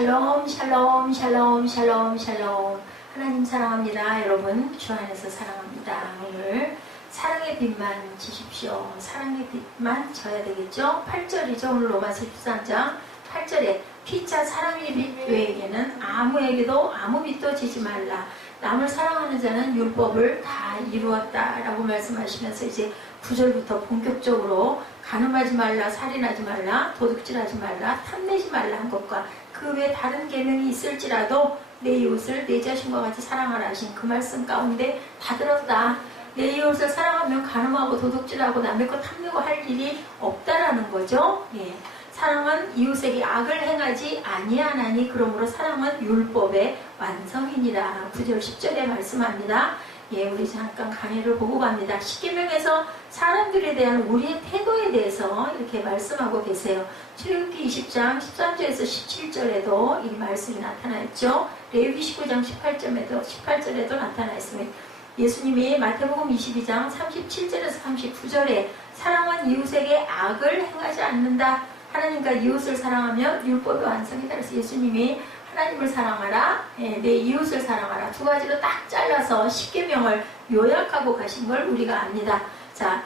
샬롬 샬롬 샬롬 샬롬 샬롬. 하나님 사랑합니다. 여러분 주 안에서 사랑합니다. 오늘 사랑의 빛만 지십시오. 사랑의 빛만 져야 되겠죠. 8절이죠. 오늘 로마서 13장 8절에 피차 사랑의 빛 외에게는 아무에게도 아무 빛도 지지 말라. 남을 사랑하는 자는 율법을 다 이루었다 라고 말씀하시면서 이제 9절부터 본격적으로 간음하지 말라, 살인하지 말라, 도둑질하지 말라, 탐내지 말라 한 것과 그 외에 다른 계명이 있을지라도 내 이웃을 내 자신과 같이 사랑하라 하신 그 말씀 가운데 다 들었다. 내 이웃을 사랑하면 간음하고 도둑질하고 남의 것 탐내고 할 일이 없다라는 거죠. 예. 사랑은 이웃에게 악을 행하지 아니하나니 그러므로 사랑은 율법의 완성이니라. 9절 10절에 말씀합니다. 예, 우리 잠깐 강의를 보고 갑니다. 십계명에서 사람들에 대한 우리의 태도에 대해서 이렇게 말씀하고 계세요. 출애굽기 20장 13절에서 17절에도 이 말씀이 나타나 있죠. 레위기 19장 18절에도 나타나 있습니다. 예수님이 마태복음 22장 37절에서 39절에 사랑은 이웃에게 악을 행하지 않는다. 하나님과 이웃을 사랑하면 율법의 완성이다. 그래서 예수님이 하나님을 사랑하라, 내 이웃을 사랑하라 두 가지로 딱 잘라서 십계명을 요약하고 가신 걸 우리가 압니다. 자,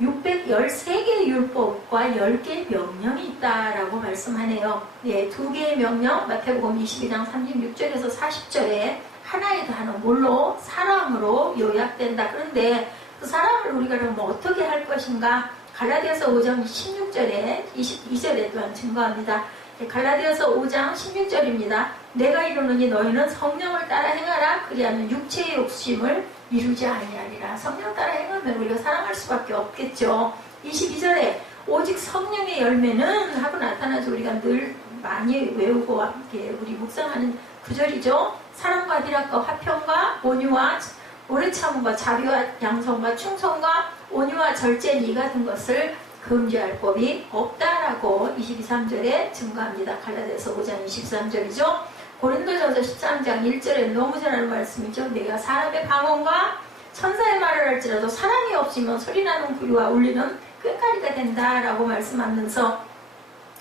613개의 율법과 10개의 명령이 있다라고 말씀하네요. 예, 2개의 명령, 마태복음 22장 36절에서 40절에 하나에 더하는 뭘로? 사랑으로 요약된다. 그런데 그 사랑을 우리가 그럼 어떻게 할 것인가? 갈라디아서 5장 16절에 22절에 또한 증거합니다. 갈라디아서 5장 16절입니다. 내가 이루노니 너희는 성령을 따라 행하라. 그리하면 육체의 욕심을 이루지 아니하리라. 성령 따라 행하면 우리가 사랑할 수밖에 없겠죠. 22절에 오직 성령의 열매는 하고 나타나죠. 우리가 늘 많이 외우고 함께 우리 묵상하는 구절이죠. 사랑과 희락과 화평과 온유와 오래 참음과 자비와 양성과 충성과 온유와 절제 이 같은 것을 금지할 법이 없다라고 22~23절에 증거합니다. 갈라디아서 5장 23절이죠. 고린도전서 13장 1절에 너무 잘 아는 말씀이죠. 내가 사람의 방언과 천사의 말을 할지라도 사랑이 없으면 소리나는 구리와 울리는 꾀까리가 된다라고 말씀하면서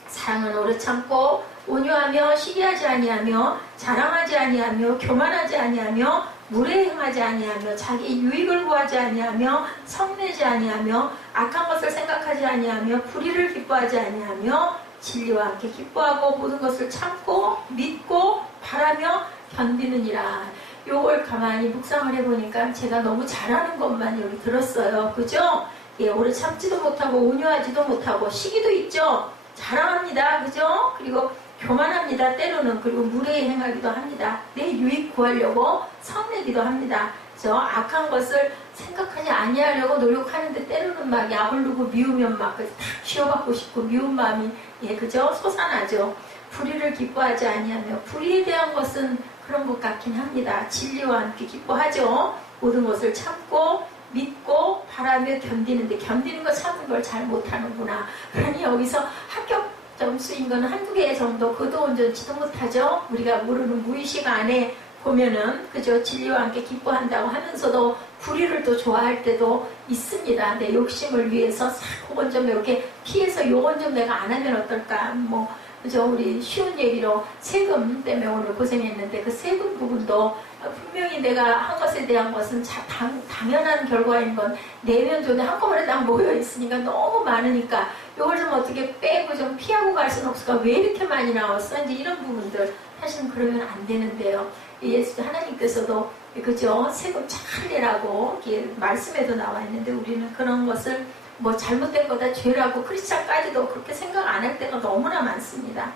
사랑은 오래 참고 온유하며 시기하지 아니하며 자랑하지 아니하며 교만하지 아니하며 무례 행하지 아니하며 자기 유익을 구하지 아니하며 성내지 아니하며 악한 것을 생각하지 아니하며 불의를 기뻐하지 아니하며 진리와 함께 기뻐하고 모든 것을 참고 믿고 바라며 견디느니라. 요걸 가만히 묵상을 해보니까 제가 너무 잘하는 것만 여기 들었어요. 그죠? 예, 오래 참지도 못하고 온유하지도 못하고 시기도 있죠. 자랑합니다. 그죠? 그리고 교만합니다. 때로는. 그리고 무례히 행하기도 합니다. 내 유익 구하려고 성내기도 합니다. 악한 것을 생각하지 아니하려고 노력하는데 때로는 막 야물르고 미우면 막 다 치워받고 싶고 미운 마음이 그죠? 솟아나죠. 불의를 기뻐하지 아니하며 불의에 대한 것은 그런 것 같긴 합니다. 진리와 함께 기뻐하죠. 모든 것을 참고 믿고 바라며 견디는데 견디는 거 참는 걸 잘 못하는구나. 그러니 여기서 합격 점수인 거는 한두 개 정도 그도 온전치도 못하죠. 우리가 모르는 무의식 안에 보면은 그죠? 진리와 함께 기뻐한다고 하면서도 불의를 또 좋아할 때도 있습니다. 내 욕심을 위해서 싹 그건 좀 이렇게 피해서 요건 좀 내가 안 하면 어떨까? 뭐 그죠? 우리 쉬운 얘기로 세금 때문에 오늘 고생했는데 그 세금 부분도 분명히 내가 한 것에 대한 것은 당연한 결과인 건 내면 존에 한꺼번에 딱 모여 있으니까 너무 많으니까 이걸 좀 어떻게 빼고 좀 피하고 갈 수는 없을까? 왜 이렇게 많이 나왔어? 이제 이런 부분들 사실은 그러면 안 되는데요. 예수 하나님께서도 그죠? 세금 잘 내라고 이렇게 말씀에도 나와 있는데 우리는 그런 것을 뭐 잘못된 거다 죄라고 크리스찬까지도 그렇게 생각 안 할 때가 너무나 많습니다.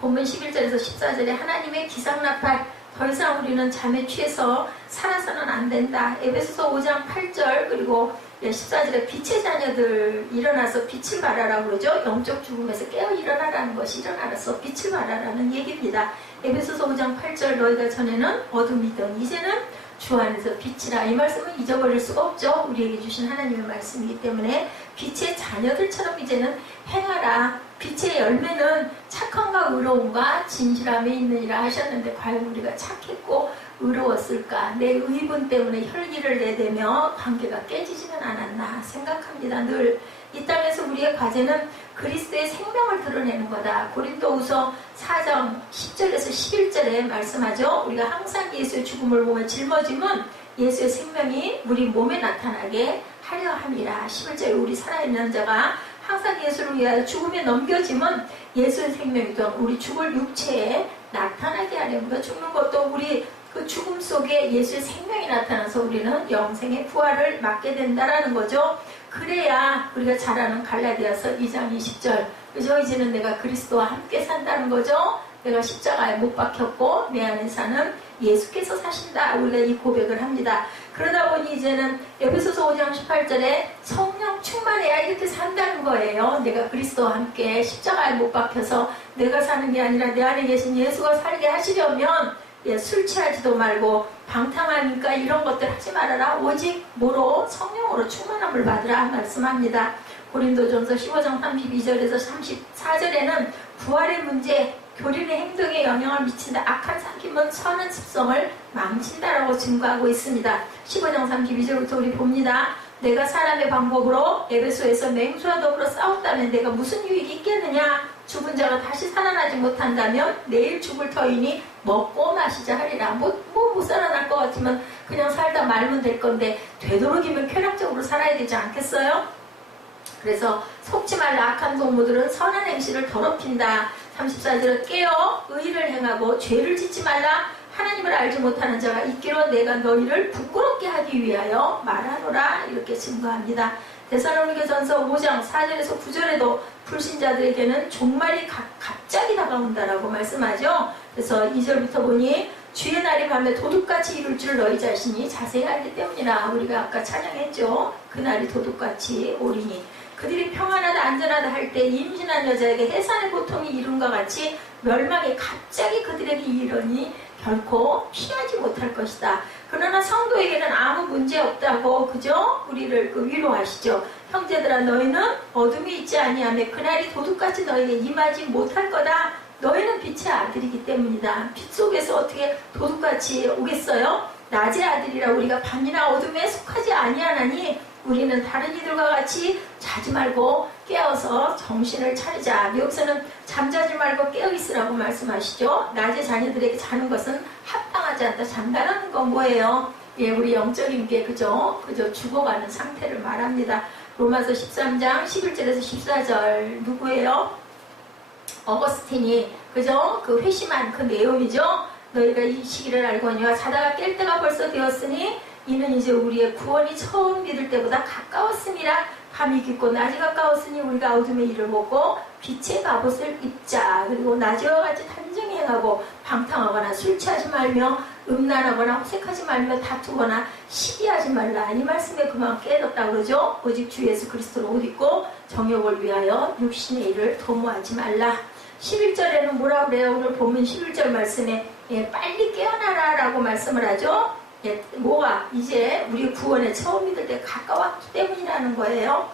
본문 11절에서 14절에 하나님의 기상나팔 더 이상 우리는 잠에 취해서 살아서는 안 된다. 에베소서 5장 8절 그리고 14절에 빛의 자녀들 일어나서 빛을 발하라고 그러죠. 영적 죽음에서 깨어 일어나라는 것이 일어나서 빛을 발하라는 얘기입니다. 에베소서 5장 8절 너희가 전에는 어둠이던 이제는 주 안에서 빛이라. 이 말씀은 잊어버릴 수가 없죠. 우리에게 주신 하나님의 말씀이기 때문에 빛의 자녀들처럼 이제는 행하라. 빛의 열매는 착함과 의로움과 진실함에 있느니라 하셨는데 과연 우리가 착했고 의로웠을까? 내 의분 때문에 혈기를 내대며 관계가 깨지지는 않았나 생각합니다. 늘 이 땅에서 우리의 과제는 그리스도의 생명을 드러내는 거다. 고린도후서 4장 10절에서 11절에 말씀하죠. 우리가 항상 예수의 죽음을 보며 짊어짐은 예수의 생명이 우리 몸에 나타나게 하려 함이라. 11절에 우리 살아있는 자가 항상 예수를 위하여 죽음에 넘겨짐은 예수의 생명이던 우리 죽을 육체에 나타나게 하려는 것. 죽는 것도 우리 그 죽음 속에 예수의 생명이 나타나서 우리는 영생의 부활을 맞게 된다라는 거죠. 그래야 우리가 잘 아는 갈라디아서 2장 20절. 그죠? 이제는 내가 그리스도와 함께 산다는 거죠. 내가 십자가에 못 박혔고 내 안에 사는 예수께서 사신다. 우리가 이 고백을 합니다. 그러다 보니 이제는 에베소서 5장 18절에 성령 충만해야 이렇게 산다는 거예요. 내가 그리스도와 함께 십자가에 못 박혀서 내가 사는 게 아니라 내 안에 계신 예수가 살게 하시려면 술 취하지도 말고 방탕하니까 이런 것들 하지 말아라. 오직 뭐로? 성령으로 충만함을 받으라 말씀합니다. 고린도전서 15장 32절에서 34절에는 부활의 문제, 교린의 행동에 영향을 미친다. 악한 사귐은 선한 습성을 망친다라고 증거하고 있습니다. 15장 32절부터 우리 봅니다. 내가 사람의 방법으로 에베소에서 맹수와 더불어 싸웠다면 내가 무슨 유익이 있겠느냐? 죽은 자가 다시 살아나지 못한다면 내일 죽을 터이니 먹고 마시자 하리라. 못 살아날 것 같으면 그냥 살다 말면 될 건데 되도록이면 쾌락적으로 살아야 되지 않겠어요? 그래서 속지 말라. 악한 동무들은 선한 행실을 더럽힌다. 34절은 깨어 의를 행하고 죄를 짓지 말라. 하나님을 알지 못하는 자가 있기로 내가 너희를 부끄럽게 하기 위하여 말하노라. 이렇게 증거합니다. 데살로니가전서 5장 4절에서 9절에도 불신자들에게는 종말이 갑자기 다가온다라고 말씀하죠. 그래서 2절부터 보니 주의 날이 밤에 도둑같이 이룰 줄 너희 자신이 자세히 알기 때문이라. 우리가 아까 찬양했죠. 그날이 도둑같이 오리니 그들이 평안하다 안전하다 할 때 임신한 여자에게 해산의 고통이 이룬과 같이 멸망이 갑자기 그들에게 이르니 결코 피하지 못할 것이다. 그러나 성도에게는 아무 문제 없다고 그죠? 우리를 위로하시죠. 형제들아 너희는 어둠이 있지 아니하며 그날이 도둑같이 너희에게 임하지 못할 거다. 너희는 빛의 아들이기 때문이다. 빛 속에서 어떻게 도둑같이 오겠어요? 낮의 아들이라 우리가 밤이나 어둠에 속하지 아니하나니 우리는 다른 이들과 같이 자지 말고 깨어서 정신을 차리자. 여기서는 잠자지 말고 깨어있으라고 말씀하시죠. 낮에 자녀들에게 자는 것은 합당하지 않다. 잠자는 건 뭐예요? 예, 우리 영적인 게 그죠 죽어가는 상태를 말합니다. 로마서 13장 11절에서 14절 누구예요? 어거스틴이 그죠? 그 회심한 그 내용이죠. 너희가 이 시기를 알거니와 자다가 깰 때가 벌써 되었으니 이는 이제 우리의 구원이 처음 믿을 때보다 가까웠음이라. 밤이 깊고 낮이 가까웠으니 우리가 어둠의 일을 먹고 빛의 갑옷을 입자. 그리고 낮에와 같이 단정히 행하고 방탕하거나 술 취하지 말며 음란하거나 호색하지 말며 다투거나 시기하지 말라. 이 말씀에 그만 깨닫다 그러죠. 오직 주 예수 그리스도를 옷 입고 정욕을 위하여 육신의 일을 도모하지 말라. 11절에는 뭐라고 그래요? 오늘 본문 11절 말씀에 빨리 깨어나라 라고 말씀을 하죠. 뭐가 이제 우리 구원에 처음 믿을 때 가까웠기 때문이라는 거예요.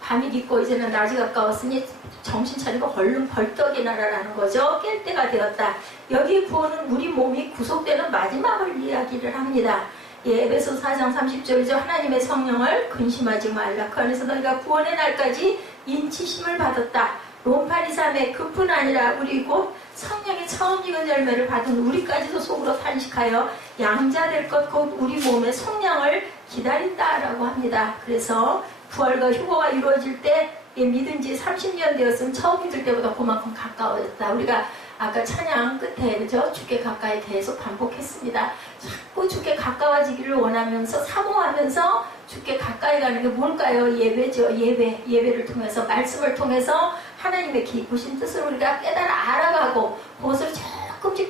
밤이 깊고 이제는 낮이 가까웠으니 정신 차리고 얼른 벌떡 일어나라는 거죠. 깰 때가 되었다. 여기 구원은 우리 몸이 구속되는 마지막을 이야기를 합니다. 에베소 4장 30절이죠. 하나님의 성령을 근심하지 말라. 그 안에서 너희가 구원의 날까지 인치심을 받았다. 롬파 2:3에 그뿐 아니라 우리 곧 성령이 처음 익은 열매를 받은 우리까지도 속으로 탄식하여 양자될 것 곧 우리 몸의 성령을 기다린다라고 합니다. 그래서 부활과 휴거가 이루어질 때 믿은 지 30년 되었으면 처음 믿을 때보다 그만큼 가까워졌다. 우리가 아까 찬양 끝에 그죠? 주께 가까이 계속 반복했습니다. 자꾸 주께 가까워지기를 원하면서 사모하면서 주께 가까이 가는 게 뭘까요? 예배죠. 예배를 통해서 말씀을 통해서 하나님의 깊으신 뜻을 우리가 깨달아 알아가고 그것을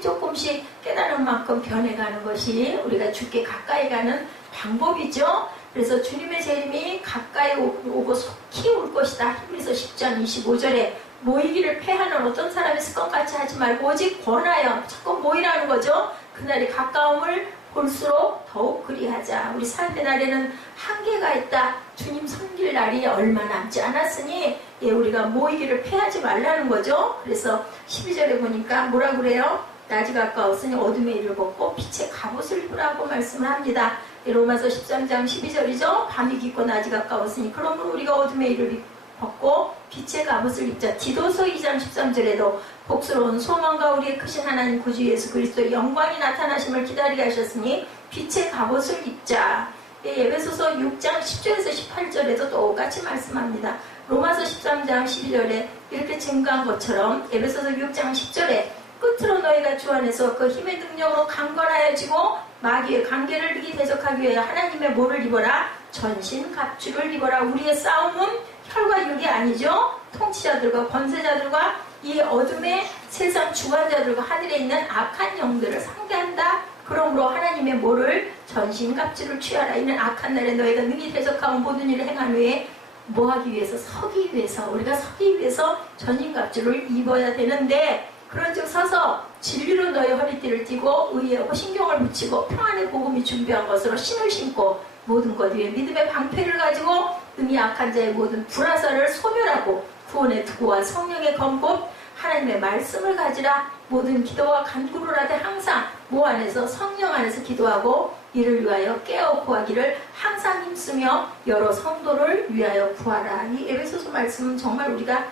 조금씩 깨달은 만큼 변해가는 것이 우리가 주께 가까이 가는 방법이죠. 그래서 주님의 재림이 가까이 오고 속히 올 것이다. 히브리서 10장 25절에 모이기를 패하는 어떤 사람의 습관같이 하지 말고 오직 권하여 자꾸 모이라는 거죠. 그날이 가까움을 볼수록 더욱 그리하자. 우리 삶의 날에는 한계가 있다. 주님 섬길 날이 얼마 남지 않았으니 우리가 모이기를 패하지 말라는 거죠. 그래서 12절에 보니까 뭐라 그래요? 낮이 가까웠으니 어둠의 일을 벗고 빛의 갑옷을 입으라고 말씀을 합니다. 로마서 13장 12절이죠. 밤이 깊고 낮이 가까웠으니 그러므로 우리가 어둠의 일을 벗고 빛의 갑옷을 입자. 디도서 2장 13절에도 복스러운 소망과 우리의 크신 하나님 구주 예수 그리스도의 영광이 나타나심을 기다리게 하셨으니 빛의 갑옷을 입자. 에베소서 6장 10절에서 18절에도 똑같이 말씀합니다. 로마서 13장 12절에 이렇게 증거한 것처럼 에베소서 6장 10절에 끝으로 너희가 주 안에서 그 힘의 능력으로 강건하여지고 마귀의 관계를 이기 대적하기 위하여 하나님의 뭐를 입어라? 전신 갑주를 입어라. 우리의 싸움은 혈과 육이 아니죠. 통치자들과 권세자들과 이 어둠의 세상 주관자들과 하늘에 있는 악한 영들을 상대한다. 그러므로 하나님의 뭐를? 전신갑주를 취하라. 이는 악한 날에 너희가 능히 대적하고 모든 일을 행한 후에 뭐하기 위해서? 서기 위해서. 우리가 서기 위해서 전신갑주를 입어야 되는데 그런즉 서서 진리로 너희 허리띠를 띠고 의에 호신경을 붙이고 평안의 복음이 준비한 것으로 신을 신고 모든 것 위에 믿음의 방패를 가지고 능히 악한 자의 모든 불화살을 소멸하고 구원의 투구와 성령의 검법 하나님의 말씀을 가지라. 모든 기도와 간구를 하되 항상 뭐 안에서? 성령 안에서 기도하고 이를 위하여 깨어 구하기를 항상 힘쓰며 여러 성도를 위하여 구하라. 이 에베소서 말씀은 정말 우리가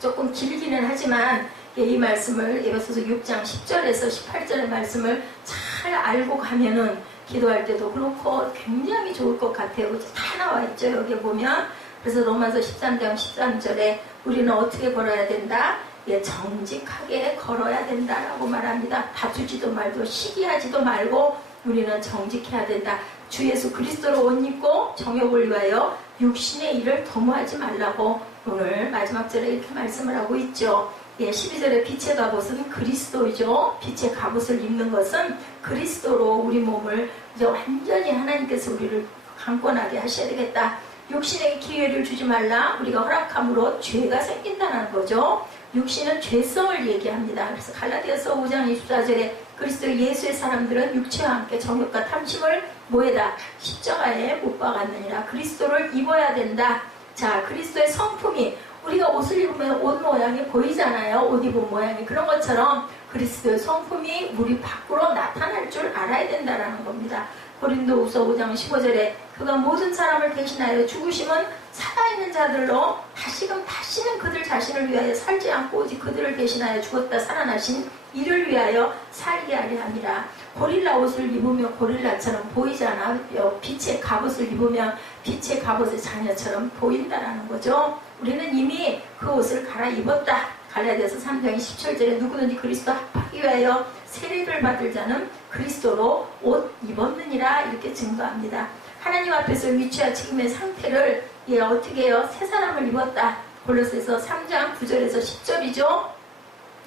조금 길기는 하지만 이 말씀을 에베소서 6장 10절에서 18절의 말씀을 잘 알고 가면은 기도할 때도 그렇고 굉장히 좋을 것 같아요. 다 나와 있죠. 여기 보면. 그래서 로마서 13장 13절에 우리는 어떻게 걸어야 된다? 정직하게 걸어야 된다라고 말합니다. 다투지도 말고 시기하지도 말고 우리는 정직해야 된다. 주 예수 그리스도로 옷 입고 정욕을 위하여 육신의 일을 도모하지 말라고 오늘 마지막 절에 이렇게 말씀을 하고 있죠. 12절에 빛의 갑옷은 그리스도이죠. 빛의 갑옷을 입는 것은 그리스도로 우리 몸을 이제 완전히 하나님께서 우리를 강권하게 하셔야 되겠다. 육신에게 기회를 주지 말라. 우리가 허락함으로 죄가 생긴다는 거죠. 육신은 죄성을 얘기합니다. 그래서 갈라디아서 5장 24절에 그리스도 예수의 사람들은 육체와 함께 정욕과 탐심을 뭐에다? 십자가에 못 박았느니라. 그리스도를 입어야 된다. 자, 그리스도의 성품이 우리가 옷을 입으면 옷 모양이 보이잖아요. 옷 입은 모양이. 그런 것처럼 그리스도의 성품이 우리 밖으로 나타날 줄 알아야 된다는 겁니다. 고린도후서 5장 15절에 그가 모든 사람을 대신하여 죽으심은 살아있는 자들로 다시는 그들 자신을 위하여 살지 않고 오직 그들을 대신하여 죽었다 살아나신 이를 위하여 살게 하려 함이라. 고릴라 옷을 입으면 고릴라처럼 보이잖아. 빛의 갑옷을 입으면 빛의 갑옷의 자녀처럼 보인다라는 거죠. 우리는 이미 그 옷을 갈아입었다. 갈라디아서 3장 27절에 누구든지 그리스도 합하기 위하여 세례를 받을 자는 그리스도로 옷 입었느니라 이렇게 증거합니다. 하나님 앞에서 위치와 지금의 상태를 어떻게 해요? 새 사람을 입었다. 골로새서 3장 9절에서 10절이죠.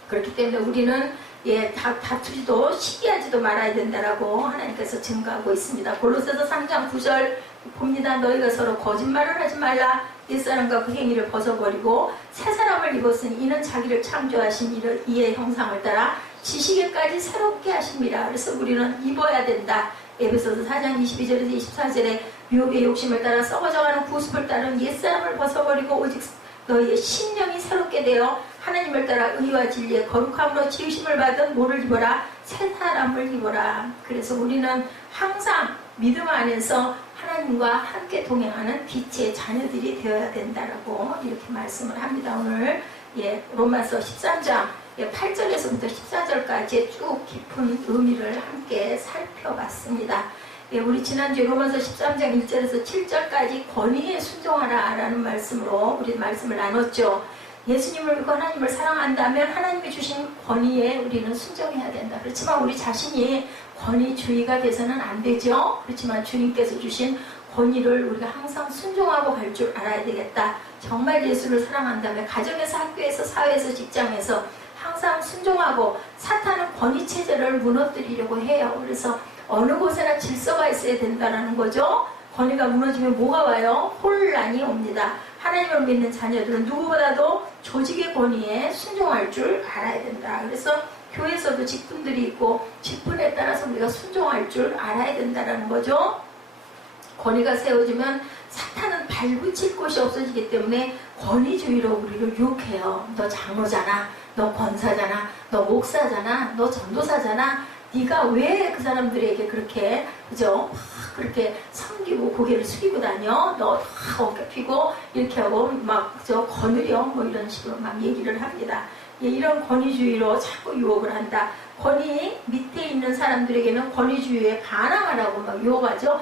그렇기 때문에 우리는 다투지도 시기하지도 말아야 된다라고 하나님께서 증거하고 있습니다. 골로새서 3장 9절 봅니다. 너희가 서로 거짓말을 하지 말라. 옛사람과 그 행위를 벗어버리고 새 사람을 입었으니 이는 자기를 창조하신 이의 형상을 따라 지식에까지 새롭게 하십니다. 그래서 우리는 입어야 된다. 에베소서 4장 22절에서 24절에 유혹의 욕심을 따라 썩어져가는 구습을 따른 옛사람을 벗어버리고 오직 너희의 심령이 새롭게 되어 하나님을 따라 의와 진리의 거룩함으로 지으심을 받은 뭐를 입어라? 새 사람을 입어라. 그래서 우리는 항상 믿음 안에서 하나님과 함께 동행하는 빛의 자녀들이 되어야 된다라고 이렇게 말씀을 합니다. 오늘 로마서 13장 8절에서부터 14절까지 쭉 깊은 의미를 함께 살펴봤습니다. 우리 지난주에 로마서 13장 1절에서 7절까지 권위에 순종하라 라는 말씀으로 우리 말씀을 나눴죠. 예수님을 믿고 하나님을 사랑한다면 하나님이 주신 권위에 우리는 순종해야 된다. 그렇지만 우리 자신이 권위주의가 돼서는 안 되죠. 그렇지만 주님께서 주신 권위를 우리가 항상 순종하고 갈 줄 알아야 되겠다. 정말 예수를 사랑한다면 가정에서, 학교에서, 사회에서, 직장에서 항상 순종하고 사탄은 권위체제를 무너뜨리려고 해요. 그래서 어느 곳에나 질서가 있어야 된다는 거죠. 권위가 무너지면 뭐가 와요? 혼란이 옵니다. 하나님을 믿는 자녀들은 누구보다도 조직의 권위에 순종할 줄 알아야 된다. 그래서 교회에서도 직분들이 있고 직분에 따라서 우리가 순종할 줄 알아야 된다는 거죠. 권위가 세워지면 사탄은 발붙일 곳이 없어지기 때문에 권위주의로 우리를 유혹해요. 너 장로잖아. 너 권사잖아, 너 목사잖아, 너 전도사잖아. 네가 왜 그 사람들에게 그렇게 그죠? 막 그렇게 섬기고 고개를 숙이고 다녀? 너 다 어깨 피고 이렇게 하고 막 저 거느려 뭐 이런 식으로 막 얘기를 합니다. 예, 이런 권위주의로 자꾸 유혹을 한다. 권위 밑에 있는 사람들에게는 권위주의에 반항하라고 막 유혹하죠.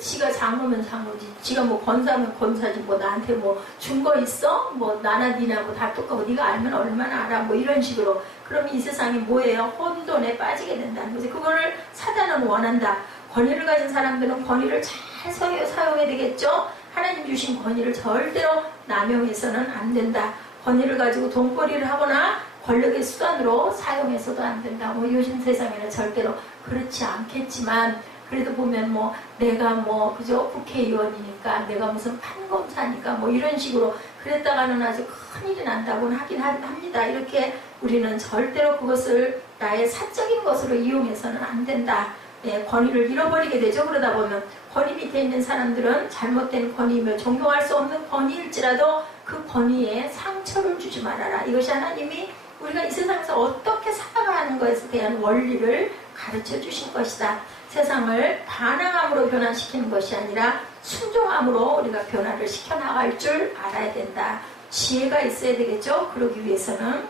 지가 장로면 장로지, 지가 뭐 권사면 권사지, 뭐 나한테 뭐 준 거 있어? 뭐 나나 니나고 다 똑같고 네가 알면 얼마나 알아? 뭐 이런 식으로. 그러면 이 세상이 뭐예요? 혼돈에 빠지게 된다는 거지. 그거를 사단은 원한다. 권위를 가진 사람들은 권위를 잘 사용해야 되겠죠. 하나님 주신 권위를 절대로 남용해서는 안 된다. 권위를 가지고 돈벌이를 하거나 권력의 수단으로 사용해서도 안 된다. 뭐 요즘 세상에는 절대로 그렇지 않겠지만, 그래도 보면 뭐 내가 뭐 그죠, 국회의원이니까 내가 무슨 판검사니까 뭐 이런 식으로 그랬다가는 아주 큰일이 난다고는 하긴 합니다. 이렇게 우리는 절대로 그것을 나의 사적인 것으로 이용해서는 안 된다. 예, 권위를 잃어버리게 되죠. 그러다 보면 권위 밑에 있는 사람들은 잘못된 권위이며 존경할 수 없는 권위일지라도 그 권위에 상처를 주지 말아라. 이것이 하나님이 우리가 이 세상에서 어떻게 살아가는 것에 대한 원리를 가르쳐 주신 것이다. 세상을 반항함으로 변화시키는 것이 아니라 순종함으로 우리가 변화를 시켜나갈 줄 알아야 된다. 지혜가 있어야 되겠죠. 그러기 위해서는.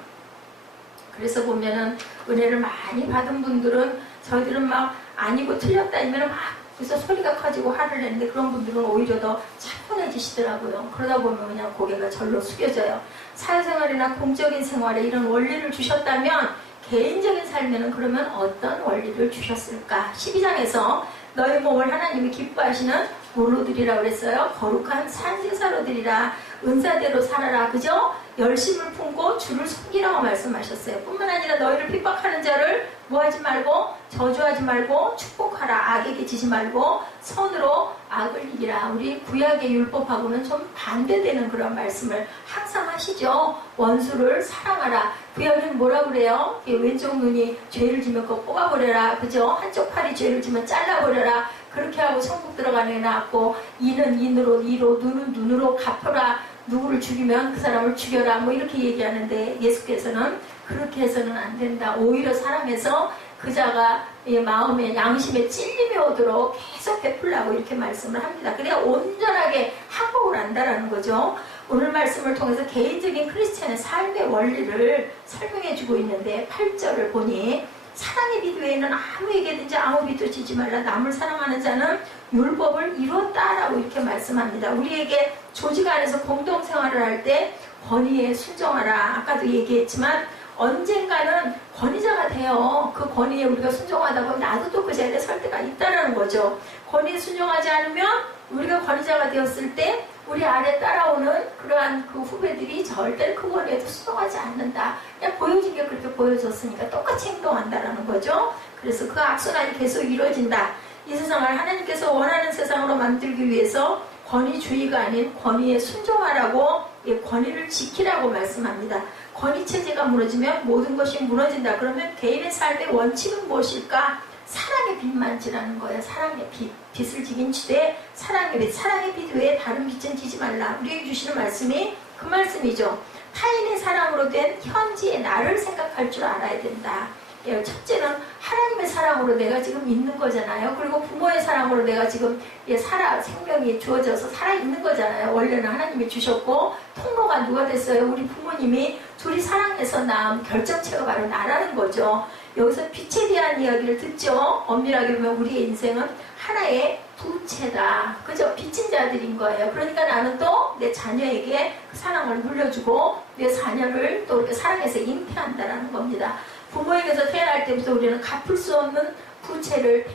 그래서 보면은 은혜를 많이 받은 분들은 저희들은 막 아니고 틀렸다 이면 막 그래서 소리가 커지고 화를 내는데, 그런 분들은 오히려 더 차분해지시더라고요. 그러다 보면 그냥 고개가 절로 숙여져요. 사회생활이나 공적인 생활에 이런 원리를 주셨다면 개인적인 삶에는 그러면 어떤 원리를 주셨을까? 12장에서 너희 몸을 하나님이 기뻐하시는 뭘로 드리라 그랬어요? 거룩한 산제사로 드리라. 은사대로 살아라. 그죠? 열심을 품고 주를 섬기라고 말씀하셨어요. 뿐만 아니라 너희를 핍박하는 자를 뭐하지 말고 저주하지 말고 축복하라. 악에게 지지 말고 선으로 악을 이기라. 우리 구약의 율법하고는 좀 반대되는 그런 말씀을 항상 하시죠. 원수를 사랑하라. 구약은 뭐라 그래요? 왼쪽 눈이 죄를 지면 그거 뽑아버려라. 그죠? 한쪽 팔이 죄를 지면 잘라버려라. 그렇게 하고 천국 들어가는 게 낫고, 이는 인으로 이로, 눈은 눈으로 갚아라. 누구를 죽이면 그 사람을 죽여라. 뭐 이렇게 얘기하는데, 예수께서는 그렇게 해서는 안 된다. 오히려 사랑해서 그자가 마음에 양심에 찔림이 오도록 계속 베풀라고 이렇게 말씀을 합니다. 그래야 온전하게 항복을 한다라는 거죠. 오늘 말씀을 통해서 개인적인 크리스찬의 삶의 원리를 설명해 주고 있는데, 8절을 보니 사랑의 빛 외에는 아무에게든지 아무 빛도 지지 말라. 남을 사랑하는 자는 율법을 이뤘다라고 이렇게 말씀합니다. 우리에게 조직 안에서 공동생활을 할 때 권위에 순종하라. 아까도 얘기했지만 언젠가는 권위자가 돼요. 그 권위에 우리가 순종하다 보면 나도 또 그 자리에 설 때가 있다라는 거죠. 권위에 순종하지 않으면 우리가 권위자가 되었을 때 우리 아래 따라오는 그러한 그 후배들이 절대로 그 권위에도 순종하지 않는다. 그냥 보여준 게 그렇게 보여줬으니까 똑같이 행동한다라는 거죠. 그래서 그 악순환이 계속 이루어진다. 이 세상을 하나님께서 원하는 세상으로 만들기 위해서 권위주의가 아닌 권위에 순종하라고, 권위를 지키라고 말씀합니다. 권위체제가 무너지면 모든 것이 무너진다. 그러면 개인의 삶의 원칙은 무엇일까? 사랑의 빛만지라는 거예요. 사랑의 빛. 빛을 지긴 주되 사랑의 빛. 사랑의 빛 외에 다른 빛은 지지 말라. 우리에게 주시는 말씀이 그 말씀이죠. 타인의 사랑으로 된 현지의 나를 생각할 줄 알아야 된다. 첫째는 하나님의 사랑으로 내가 지금 있는 거잖아요. 그리고 부모의 사랑으로 내가 지금 생명이 주어져서 살아있는 거잖아요. 원래는 하나님이 주셨고, 통로가 누가 됐어요? 우리 부모님이 둘이 사랑해서 낳은 결정체가 바로 나라는 거죠. 여기서 빛에 대한 이야기를 듣죠. 엄밀하게 보면 우리의 인생은 하나의 부채다. 그죠? 빚진 자들인 거예요. 그러니까 나는 또 내 자녀에게 그 사랑을 물려주고 내 자녀를 또 이렇게 사랑해서 잉태한다라는 겁니다. 부모에게서 태어날 때부터 우리는 갚을 수 없는 부채를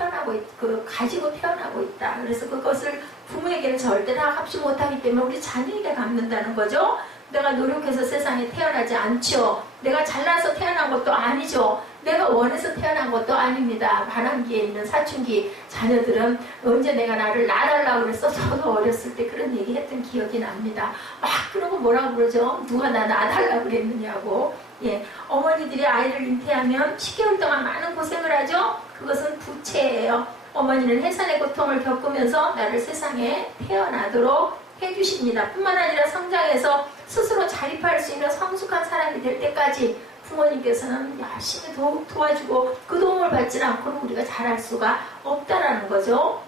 가지고 태어나고 있다. 그래서 그것을 부모에게는 절대 다 갚지 못하기 때문에 우리 자녀에게 갚는다는 거죠. 내가 노력해서 세상에 태어나지 않죠. 내가 잘나서 태어난 것도 아니죠. 내가 원해서 태어난 것도 아닙니다. 바람기에 있는 사춘기 자녀들은 언제 내가 나를 낳아달라고 그랬어? 저도 어렸을 때 그런 얘기 했던 기억이 납니다. 막 그러고 뭐라고 그러죠? 누가 나 낳아달라고 그랬느냐고. 어머니들이 아이를 잉태하면 10개월 동안 많은 고생을 하죠. 그것은 부채예요. 어머니는 해산의 고통을 겪으면서 나를 세상에 태어나도록 해주십니다. 뿐만 아니라 성장해서 스스로 자립할 수 있는 성숙한 사람이 될 때까지 부모님께서는 열심히 도와주고 그 도움을 받지 않고는 우리가 잘할 수가 없다라는 거죠.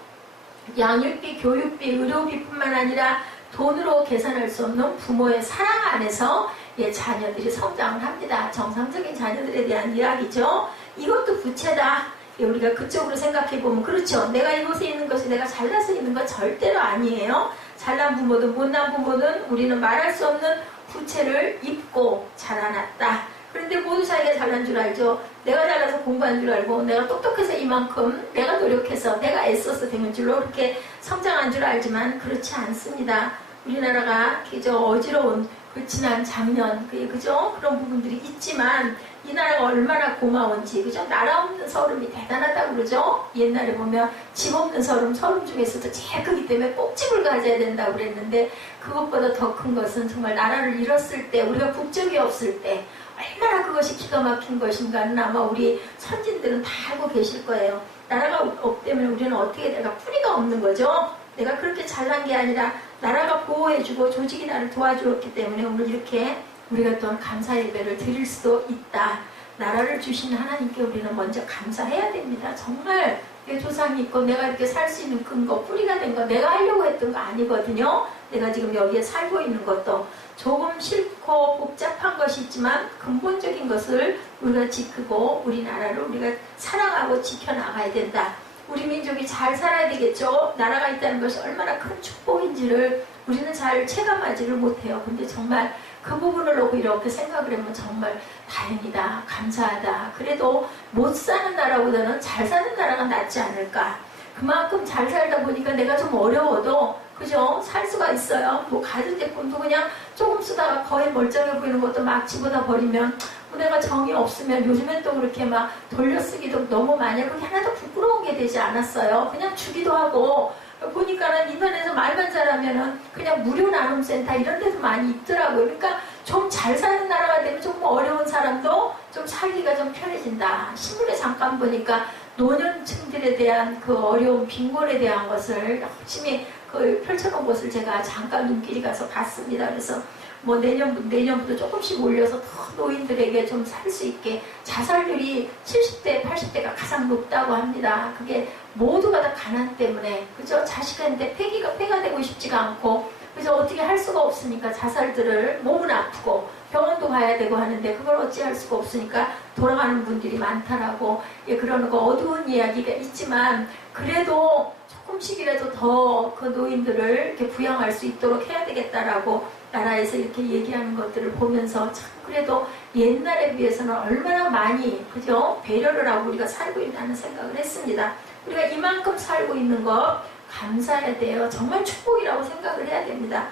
양육비, 교육비, 의료비뿐만 아니라 돈으로 계산할 수 없는 부모의 사랑 안에서 자녀들이 성장을 합니다. 정상적인 자녀들에 대한 이야기죠. 이것도 부채다. 우리가 그쪽으로 생각해보면 그렇죠. 내가 이곳에 있는 것이 내가 잘나서 있는 건 절대로 아니에요. 잘난 부모든 못난 부모든 우리는 말할 수 없는 부채를 입고 자라났다. 그런데 모두 자기가 잘난 줄 알죠. 내가 잘나서 공부한 줄 알고 내가 똑똑해서 이만큼 내가 노력해서 내가 애써서 된 줄로 그렇게 성장한 줄 알지만 그렇지 않습니다. 우리나라가 그저 어지러운 그 지난 작년 그죠? 그런 부분들이 있지만 이 나라가 얼마나 고마운지 그죠? 나라 없는 서름이 대단하다고 그러죠? 옛날에 보면 집 없는 서름 중에서도 제일 크기 때문에 꼭 집을 가져야 된다고 그랬는데 그것보다 더 큰 것은 정말 나라를 잃었을 때 우리가 국적이 없을 때 얼마나 그것이 기가 막힌 것인가는 아마 우리 선진들은 다 알고 계실 거예요. 나라가 없기 때문에 우리는 어떻게 내가 뿌리가 없는 거죠? 내가 그렇게 잘난 게 아니라 나라가 보호해주고 조직이 나를 도와주었기 때문에 오늘 이렇게 우리가 또한 감사 예배를 드릴 수도 있다. 나라를 주신 하나님께 우리는 먼저 감사해야 됩니다. 정말 내 조상이 있고 내가 이렇게 살 수 있는 근거, 뿌리가 된 거 내가 하려고 했던 거 아니거든요. 내가 지금 여기에 살고 있는 것도 조금 싫고 복잡한 것이 있지만 근본적인 것을 우리가 지키고 우리나라를 우리가 사랑하고 지켜나가야 된다. 우리 민족이 잘 살아야 되겠죠. 나라가 있다는 것이 얼마나 큰 축복인지를 우리는 잘 체감하지를 못해요. 근데 정말 그 부분을 놓고 이렇게 생각을 하면 정말 다행이다, 감사하다. 그래도 못 사는 나라보다는 잘 사는 나라가 낫지 않을까. 그만큼 잘 살다 보니까 내가 좀 어려워도 그죠? 살 수가 있어요. 뭐 가전제품도 그냥 조금 쓰다가 거의 멀쩡해 보이는 것도 막 집어다 버리면 내가 정이 없으면 요즘엔 또 그렇게 막 돌려쓰기도 너무 많이 하고 하나도 부끄러운 게 되지 않았어요. 그냥 주기도 하고 보니까는 인터넷에서 말만 잘하면은 그냥 무료 나눔센터 이런 데도 많이 있더라고요. 그러니까 좀 잘 사는 나라가 되면 조금 어려운 사람도 좀 살기가 좀 편해진다. 신문에 잠깐 보니까 노년층들에 대한 그 어려운 빈곤에 대한 것을 열심히 그 펼쳐놓은 것을 제가 잠깐 눈길이 가서 봤습니다. 그래서 뭐 내년부터 조금씩 올려서 더 노인들에게 좀 살 수 있게 자살률이 70대, 80대가 가장 높다고 합니다. 그게 모두가 다 가난 때문에 그죠? 자식한테 폐가 되고 싶지가 않고 그래서 어떻게 할 수가 없으니까 자살들을 몸은 아프고 병원도 가야 되고 하는데 그걸 어찌할 수가 없으니까 돌아가는 분들이 많다라고 그러는 거 어두운 이야기가 있지만 그래도 조금씩이라도 더 그 노인들을 이렇게 부양할 수 있도록 해야 되겠다라고 나라에서 이렇게 얘기하는 것들을 보면서 참 그래도 옛날에 비해서는 얼마나 많이 그죠? 배려를 하고 우리가 살고 있다는 생각을 했습니다. 우리가 이만큼 살고 있는 것 감사해야 돼요. 정말 축복이라고 생각을 해야 됩니다.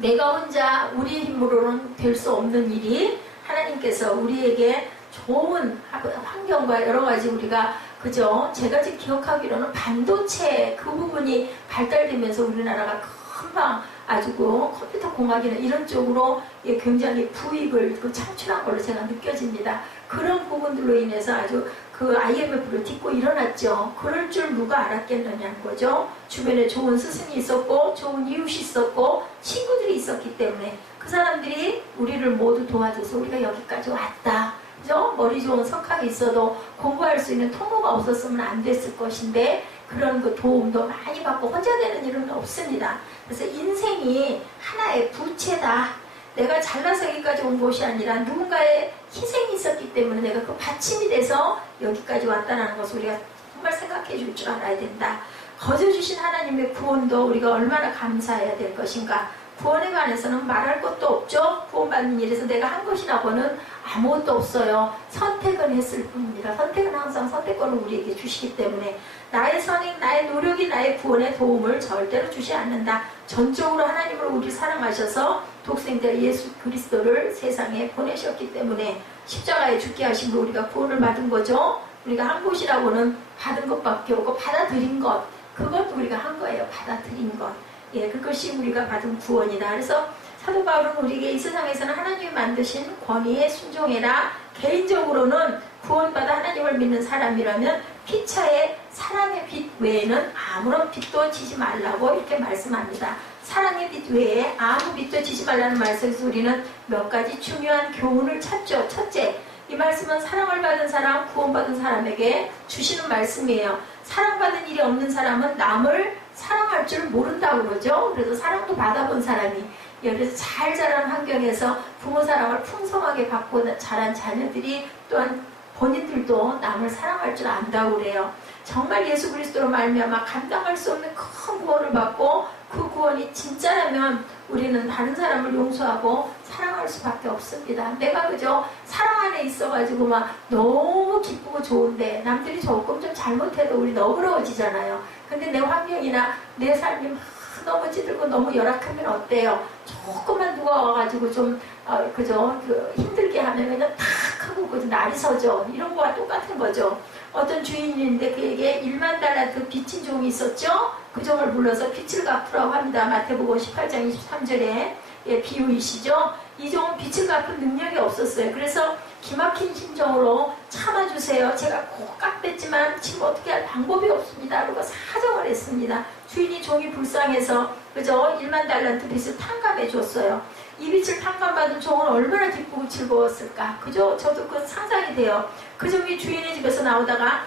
내가 혼자 우리 힘으로는 될 수 없는 일이 하나님께서 우리에게 좋은 환경과 여러 가지 우리가 그죠? 제가 지금 기억하기로는 반도체 그 부분이 발달되면서 우리나라가 금방 아주 컴퓨터 공학이나 이런 쪽으로 굉장히 부익을 창출한 걸로 제가 느껴집니다. 그런 부분들로 인해서 아주 그 IMF를 딛고 일어났죠. 그럴 줄 누가 알았겠느냐는 거죠. 주변에 좋은 스승이 있었고 좋은 이웃이 있었고 친구들이 있었기 때문에 그 사람들이 우리를 모두 도와줘서 우리가 여기까지 왔다. 그죠? 머리 좋은 석학이 있어도 공부할 수 있는 통로가 없었으면 안 됐을 것인데 그런 그 도움도 많이 받고 혼자 되는 일은 없습니다. 그래서 인생이 하나의 부채다. 내가 잘나서 여기까지 온 것이 아니라 누군가의 희생이 있었기 때문에 내가 그 받침이 돼서 여기까지 왔다는 것을 우리가 정말 생각해 줄 줄 알아야 된다. 거저 주신 하나님의 구원도 우리가 얼마나 감사해야 될 것인가. 구원에 관해서는 말할 것도 없죠. 구원받는 일에서 내가 한 것이라고는 아무것도 없어요. 선택은 했을 뿐입니다. 선택은 항상 선택권을 우리에게 주시기 때문에 나의 선행, 나의 노력이 나의 구원에 도움을 절대로 주지 않는다. 전적으로 하나님을 우리 사랑하셔서 독생자 예수 그리스도를 세상에 보내셨기 때문에 십자가에 죽게 하심으로 우리가 구원을 받은 거죠. 우리가 한 것이라고는 받은 것밖에 없고 받아들인 것, 그것도 우리가 한 거예요. 받아들인 것. 그것이 우리가 받은 구원이다. 그래서 사도 바울은 우리에게 이 세상에서는 하나님이 만드신 권위에 순종해라. 개인적으로는 구원받아 하나님을 믿는 사람이라면 피차에 사랑의 빛 외에는 아무런 빛도 지지 말라고 이렇게 말씀합니다. 사랑의 빛 외에 아무 빛도 지지 말라는 말씀에서 우리는 몇 가지 중요한 교훈을 찾죠. 첫째, 이 말씀은 사랑을 받은 사람, 구원받은 사람에게 주시는 말씀이에요. 사랑받은 일이 없는 사람은 남을 사랑할 줄 모른다고 그러죠. 그래서 사랑도 받아본 사람이, 그래서 잘 자란 환경에서 부모 사랑을 풍성하게 받고 자란 자녀들이 또한 본인들도 남을 사랑할 줄 안다고 그래요. 정말 예수 그리스도로 말미암아 감당할 수 없는 큰 구원을 받고 그 구원이 진짜라면 우리는 다른 사람을 용서하고 사랑할 수밖에 없습니다. 내가 그저 사랑 안에 있어가지고 막 너무 기쁘고 좋은데 남들이 조금 좀 잘못해도 우리 너그러워지잖아요. 근데 내 환경이나 내 삶이 막 너무 찌들고 너무 열악하면 어때요? 조금만 누가 와가지고 좀 그저 힘들게 하면 그냥 탁 하고 그저 날이 서죠. 이런 거와 똑같은 거죠. 어떤 주인인데 그에게 1만 달란트 빚진 종이 있었죠. 그 종을 불러서 빚을 갚으라고 합니다. 마태복음 18장 23절에 비유이시죠. 이 종은 빚을 갚을 능력이 없었어요. 그래서 기막힌 심정으로 참아주세요. 제가 꼭 갚겠지만 지금 어떻게 할 방법이 없습니다. 그리고 사정을 했습니다. 주인이 종이 불쌍해서 그저 1만 달란트 빚을 탕감해 줬어요. 이 빚을 탕감받은 종은 얼마나 기쁘고 즐거웠을까. 그죠? 저도 그 상상이 돼요. 그 종이 주인의 집에서 나오다가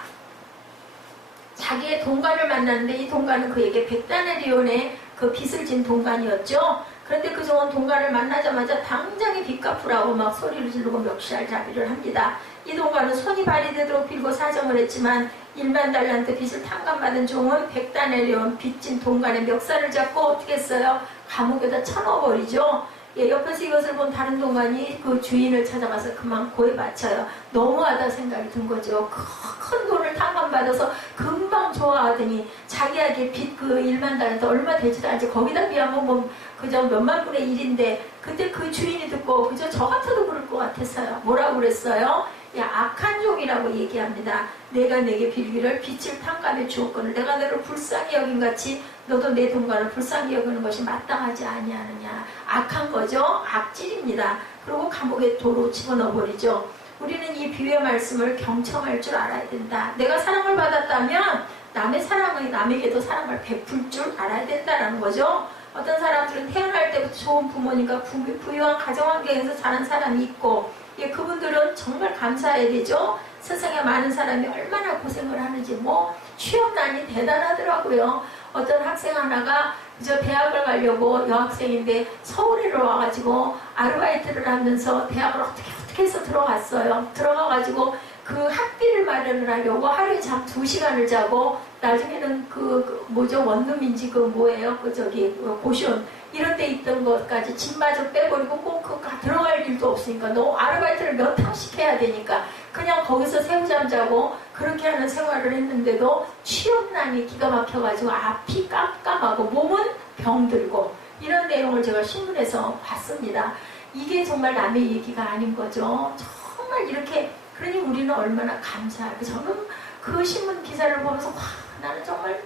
자기의 동관을 만났는데 이 동관은 그에게 100다나리온의 그 빚을 진 동관이었죠. 그런데 그 종은 동관을 만나자마자 당장에 빚 갚으라고 막 소리를 지르고 멱살잡이를 합니다. 이 동관은 손이 발이 되도록 빌고 사정을 했지만 1만 달란트 빚을 탕감받은 종은 100다나리온 빚진 동관의 멱살을 잡고 어떻게 했어요? 감옥에다 쳐넣어버리죠. 옆에서 이것을 본 다른 동관이 그 주인을 찾아가서 그만 고에 바쳐요. 너무하다 생각이 든 거죠. 큰 돈을 탕감받아서 금방 좋아하더니 자기에게 빚 그 1만 달란트 얼마 되지도 않지. 거기다 비하면 뭐 그저 몇만 분의 1인데 그때 그 주인이 듣고 그저 저 같아도 그럴 것 같았어요. 뭐라고 그랬어요? 야, 악한 종이라고 얘기합니다. 내가 내게 빌기를 빚을 탕감해 주었거늘 내가 너를 불쌍히 여긴같이 너도 내 동관을 불쌍히 여기는 것이 마땅하지 아니하느냐. 악한 거죠. 악질입니다. 그리고 감옥에 도로 집어넣어버리죠. 우리는 이 비유의 말씀을 경청할 줄 알아야 된다. 내가 사랑을 받았다면 남의 사랑을 남에게도 사랑을 베풀 줄 알아야 된다는 거죠. 어떤 사람들은 태어날 때부터 좋은 부모님과 부유한 가정환경에서 자란 사람이 있고 그분들은 정말 감사해야 되죠. 세상에 많은 사람이 얼마나 고생을 하는지 뭐 취업난이 대단하더라고요. 어떤 학생 하나가 저 대학을 가려고 여학생인데 서울에로 와가지고 아르바이트를 하면서 대학을 어떻게 해서 들어갔어요. 들어가가지고 그 학비를 마련을 하려고 하루에 잠 2시간을 자고 나중에는 뭐죠 원룸인지 뭐예요 고시원 이런 데 있던 것까지 집마저 빼버리고 꼭 들어갈 일도 없으니까 너무 아르바이트를 몇 탕씩 해야 되니까 그냥 거기서 새우잠 자고 그렇게 하는 생활을 했는데도 취업난이 기가 막혀가지고 앞이 깜깜하고 몸은 병들고 이런 내용을 제가 신문에서 봤습니다. 이게 정말 남의 얘기가 아닌 거죠. 정말 이렇게 그러니 우리는 얼마나 감사하고 저는 그 신문 기사를 보면서 와 나는 정말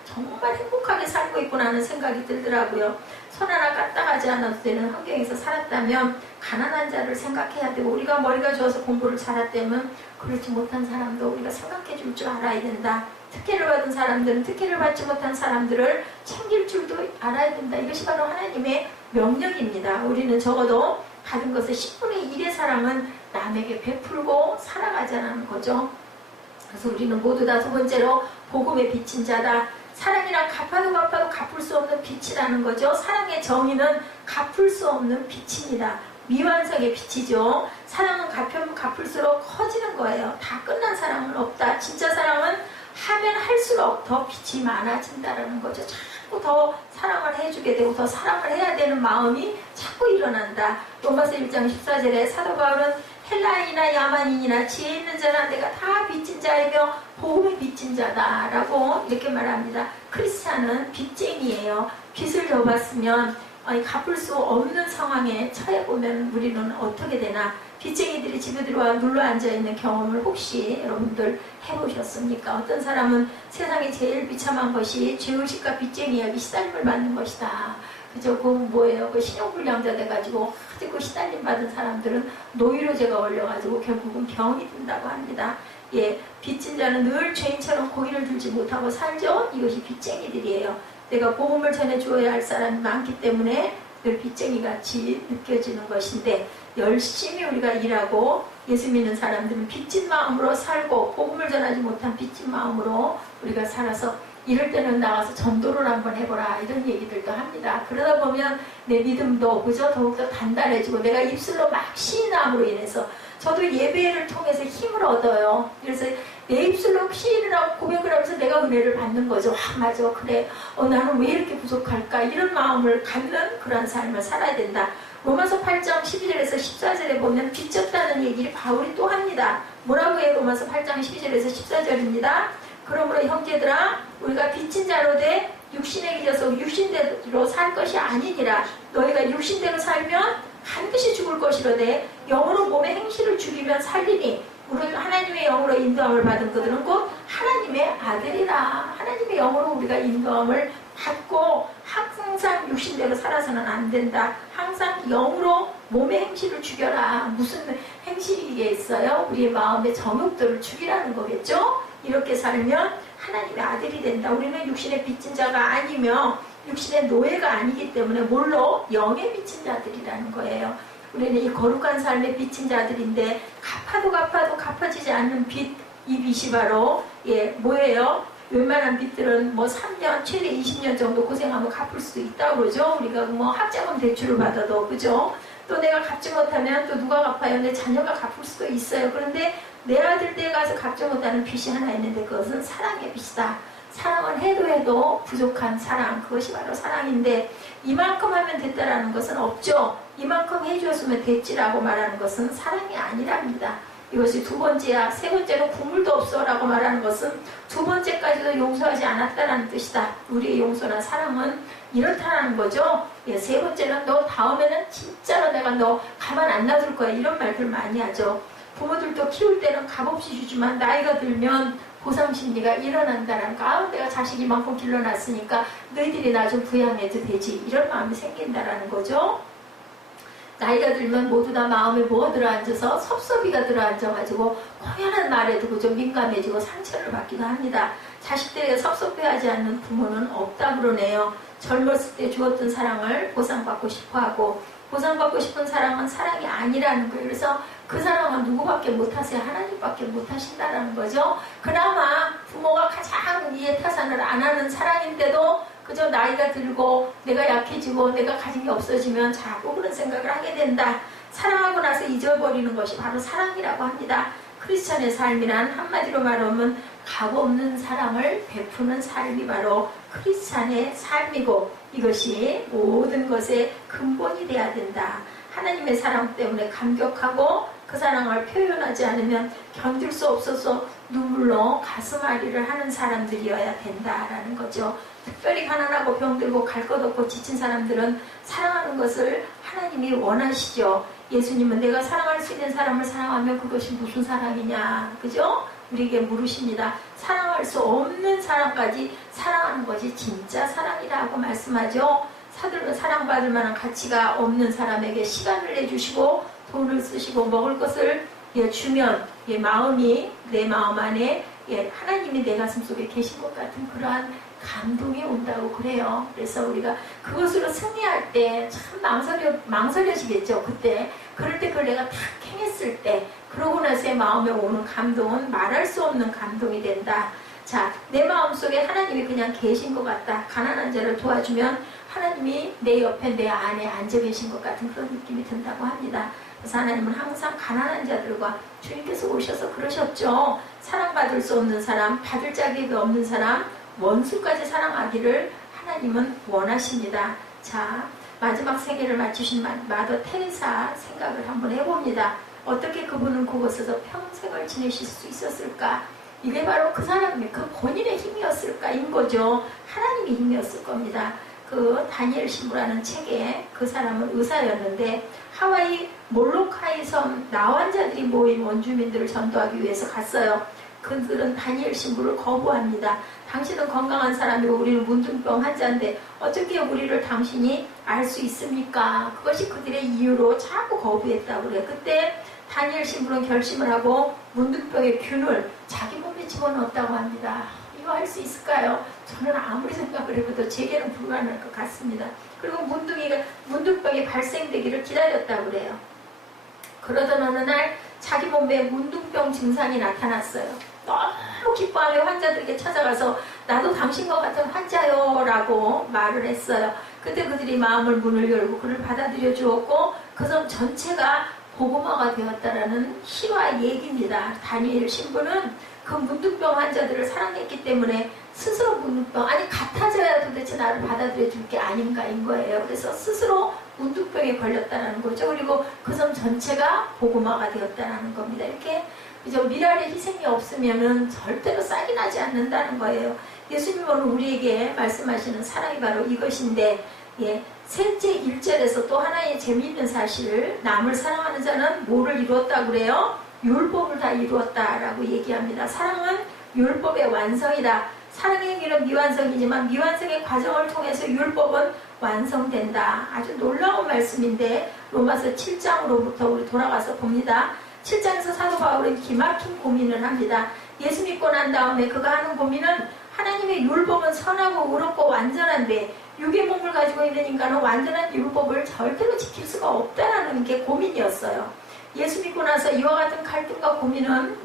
행복하게 살고 있구나 하는 생각이 들더라고요. 손 하나 까딱하지 않아도 되는 환경에서 살았다면 가난한 자를 생각해야 되고 우리가 머리가 좋아서 공부를 잘했다면 그렇지 못한 사람도 우리가 생각해 줄 줄 알아야 된다. 특혜를 받은 사람들은 특혜를 받지 못한 사람들을 챙길 줄도 알아야 된다. 이것이 바로 하나님의 명령입니다. 우리는 적어도 받은 것의 10분의 1의 사랑은 남에게 베풀고 살아가자는 거죠. 그래서 우리는 모두 다 두 번째로 복음의 빚진 자다. 사랑이란 갚아도 갚을 수 없는 빚이라는 거죠. 사랑의 정의는 갚을 수 없는 빚입니다. 미완성의 빚이죠. 사랑은 갚으면 갚을수록 커지는 거예요. 다 끝난 사랑은 없다. 진짜 사랑은 하면 할수록 더 빚이 많아진다는 거죠. 자꾸 더 사랑을 해주게 되고 더 사랑을 해야 되는 마음이 자꾸 일어난다. 로마서 1장 14절에 사도 바울은 헬라인이나 야만인이나 지혜 있는 자나 내가 다 빚진 자이며 복음의 빚진 자다 라고 이렇게 말합니다. 크리스찬은 빚쟁이에요. 빚을 져봤으면 갚을 수 없는 상황에 처해보면 우리는 어떻게 되나. 빚쟁이들이 집에 들어와 눌러앉아있는 경험을 혹시 여러분들 해보셨습니까? 어떤 사람은 세상에 제일 비참한 것이 죄의식과 빚쟁이에게 시달림을 받는 것이다. 그저 그 뭐예요? 그 신용불량자 돼가지고 아주 그 시달림 받은 사람들은 노이로제가 올려가지고 결국은 병이 든다고 합니다. 예, 빚진 자는 늘 죄인처럼 고기를 들지 못하고 살죠. 이것이 빚쟁이들이에요. 내가 복음을 전해주어야 할 사람이 많기 때문에 늘 빚쟁이같이 느껴지는 것인데, 열심히 우리가 일하고 예수 믿는 사람들은 빚진 마음으로 살고 복음을 전하지 못한 빚진 마음으로 우리가 살아서 이럴 때는 나가서 전도를 한번 해보라, 이런 얘기들도 합니다. 그러다 보면 내 믿음도 그저 더욱더 단단해지고, 내가 입술로 막 시인함으로 인해서 저도 예배를 통해서 힘을 얻어요. 그래서 내 입술로 시인을 하고 고백을 하면서 내가 은혜를 받는 거죠. 맞아, 그래, 나는 왜 이렇게 부족할까, 이런 마음을 갖는 그런 삶을 살아야 된다. 로마서 8장 12절에서 14절에 보면 빚졌다는 얘기를 바울이 또 합니다. 뭐라고 해요? 로마서 8장 12절에서 14절입니다. 그러므로 형제들아, 우리가 빚진 자로 돼 육신에 기져서 육신대로 살 것이 아니니라. 너희가 육신대로 살면 반드시 죽을 것이로되 영으로 몸의 행실을 죽이면 살리니 우리가 하나님의 영으로 인도함을 받은 그들은 곧 하나님의 아들이라. 하나님의 영으로 우리가 인도함을 받고 항상 육신대로 살아서는 안 된다. 항상 영으로 몸의 행실을 죽여라. 무슨 행실이겠어요? 우리의 마음의 정욕들을 죽이라는 거겠죠? 이렇게 살면 하나님의 아들이 된다. 우리는 육신의 빚진 자가 아니며 육신의 노예가 아니기 때문에 뭘로? 영의 빚진 자들이라는 거예요. 우리는 이 거룩한 삶의 빚진 자들인데, 갚아도 갚아지지 않는 빚, 이 빚이 바로 뭐예요? 웬만한 빚들은 뭐 3년, 최대 20년 정도 고생하면 갚을 수도 있다고 그러죠. 우리가 뭐 학자금 대출을 받아도, 그죠? 또 내가 갚지 못하면 또 누가 갚아요? 내 자녀가 갚을 수도 있어요. 그런데 내 아들 때 가서 갚지 못하는 빚이 하나 있는데, 그것은 사랑의 빚이다. 사랑은 해도 부족한 사랑, 그것이 바로 사랑인데, 이만큼 하면 됐다라는 것은 없죠. 이만큼 해주었으면 됐지라고 말하는 것은 사랑이 아니랍니다. 이것이 두 번째야. 세 번째로 국물도 없어 라고 말하는 것은 두 번째까지도 용서하지 않았다라는 뜻이다. 우리의 용서나 사랑은 이렇다라는 거죠. 세 번째는 너 다음에는 진짜로 내가 너 가만 안 놔둘 거야, 이런 말들 많이 하죠. 부모들도 키울 때는 값없이 주지만 나이가 들면 보상심리가 일어난다는 거. 내가 자식이 이만큼 길러놨으니까 너희들이 나 좀 부양해도 되지, 이런 마음이 생긴다라는 거죠. 나이가 들면 모두 다 마음에 뭐가 들어앉아서 섭섭이가 들어앉아가지고 공연한 말에도 좀 민감해지고 상처를 받기도 합니다. 자식들에게 섭섭해하지 않는 부모는 없다 그러네요. 젊었을 때 주었던 사랑을 보상받고 싶어하고, 보상받고 싶은 사랑은 사랑이 아니라는 거예요. 그래서 그 사랑은 누구밖에 못하세요? 하나님밖에 못하신다라는 거죠. 그나마 부모가 가장 이해 타산을 안 하는 사랑인데도 그저 나이가 들고 내가 약해지고 내가 가진 게 없어지면 자꾸 그런 생각을 하게 된다. 사랑하고 나서 잊어버리는 것이 바로 사랑이라고 합니다. 크리스찬의 삶이란 한마디로 말하면 값 없는 사랑을 베푸는 삶이 바로 크리스찬의 삶이고, 이것이 모든 것의 근본이 돼야 된다. 하나님의 사랑 때문에 감격하고 그 사랑을 표현하지 않으면 견딜 수 없어서 눈물로 가슴앓이를 하는 사람들이어야 된다라는 거죠. 특별히 가난하고 병들고 갈 것 없고 지친 사람들은 사랑하는 것을 하나님이 원하시죠. 예수님은 내가 사랑할 수 있는 사람을 사랑하면 그것이 무슨 사랑이냐, 그죠? 우리에게 물으십니다. 사랑할 수 없는 사람까지 사랑하는 것이 진짜 사랑이라고 말씀하죠. 사랑받을 만한 가치가 없는 사람에게 시간을 내주시고 돈을 쓰시고 먹을 것을 주면 마음이, 내 마음 안에 하나님이 내 가슴 속에 계신 것 같은 그러한 감동이 온다고 그래요. 그래서 우리가 그것으로 승리할 때 참 망설여지겠죠. 그때 그럴 때 그걸 내가 탁 행했을 때, 그러고 나서의 마음에 오는 감동은 말할 수 없는 감동이 된다. 자, 내 마음속에 하나님이 그냥 계신 것 같다. 가난한 자를 도와주면 하나님이 내 옆에 내 안에 앉아 계신 것 같은 그런 느낌이 든다고 합니다. 그래서 하나님은 항상 가난한 자들과, 주님께서 오셔서 그러셨죠. 사랑받을 수 없는 사람, 받을 자격이 없는 사람, 원수까지 사랑하기를 하나님은 원하십니다. 자, 마지막 세계를 맞추신 마더 테레사 생각을 한번 해봅니다. 어떻게 그분은 그곳에서 평생을 지내실 수 있었을까? 이게 바로 그 사람의 그 본인의 힘이었을까인 거죠. 하나님의 힘이었을 겁니다. 그 다니엘 신부라는 책에 그 사람은 의사였는데 하와이 몰로카이 섬 나환자들이 모인 원주민들을 전도하기 위해서 갔어요. 그들은 다니엘 신부를 거부합니다. 당신은 건강한 사람이고 우리는 문둥병 환자인데 어떻게 우리를 당신이 알 수 있습니까? 그것이 그들의 이유로 자꾸 거부했다고 그래요. 그때 다니엘 신부는 결심을 하고 문둥병의 균을 자기 몸에 집어넣었다고 합니다. 이거 할 수 있을까요? 저는 아무리 생각을 해봐도 제게는 불가능할 것 같습니다. 그리고 문둥병이 발생되기를 기다렸다고 그래요. 그러던 어느 날 자기 몸에 문둥병 증상이 나타났어요. 너무 기뻐하며 환자들에게 찾아가서 나도 당신과 같은 환자요 라고 말을 했어요. 그때 그들이 마음을 문을 열고 그를 받아들여 주었고 그 섬 전체가 복음화가 되었다라는 실화 얘기입니다. 다니엘 신부는 그 문둥병 환자들을 사랑했기 때문에 스스로 문둥병, 아니 같아져야 도대체 나를 받아들여 줄 게 아닌가인 거예요. 그래서 스스로 문둥병에 걸렸다는 거죠. 그리고 그 섬 전체가 복음화가 되었다는 겁니다. 이렇게 미랄의 희생이 없으면은 절대로 싹이 나지 않는다는 거예요. 예수님은 우리에게 말씀하시는 사랑이 바로 이것인데, 셋째 1절에서 또 하나의 재미있는 사실, 남을 사랑하는 자는 뭐를 이루었다고 그래요? 율법을 다 이루었다라고 얘기합니다. 사랑은 율법의 완성이다. 사랑의 행위는 미완성이지만 미완성의 과정을 통해서 율법은 완성된다. 아주 놀라운 말씀인데 로마서 7장으로부터 우리 돌아가서 봅니다. 7장에서 사도 바울은 기막힌 고민을 합니다. 예수 믿고 난 다음에 그가 하는 고민은 하나님의 율법은 선하고 의롭고 완전한데 육의 몸을 가지고 있는 인간은 완전한 율법을 절대로 지킬 수가 없다라는 게 고민이었어요. 예수 믿고 나서 이와 같은 갈등과 고민은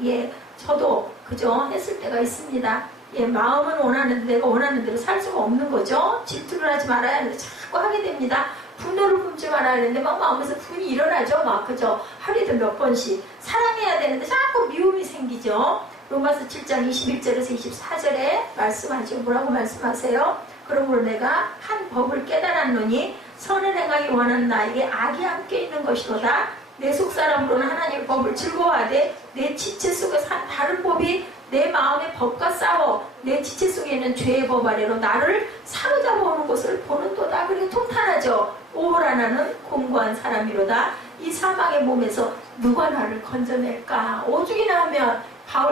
저도 그저 했을 때가 있습니다. 마음은 원하는데 내가 원하는 대로 살 수가 없는 거죠. 질투를 하지 말아야 하는데 자꾸 하게 됩니다. 분노를 품지 말아야 되는데 막 마음에서 분이 일어나죠. 막 그죠. 하루에도 몇 번씩 사랑해야 되는데 자꾸 미움이 생기죠. 로마서 7장 21절에서 24절에 말씀하죠. 뭐라고 말씀하세요? 그러므로 내가 한 법을 깨달았노니 선을 행하기 원하는 나에게 악이 함께 있는 것이로다. 내 속사람으로는 하나님의 법을 즐거워하되 내 지체 속에서 한 다른 법이 내 마음의 법과 싸워 내 지체 속에 있는 죄의 법 아래로 나를 사로잡아 오는 것을 보는도다. 그리고 통탄하죠. 오호라 나는 공고한 사람이로다. 이 사망의 몸에서 누가 나를 건져낼까? 오죽이나 하면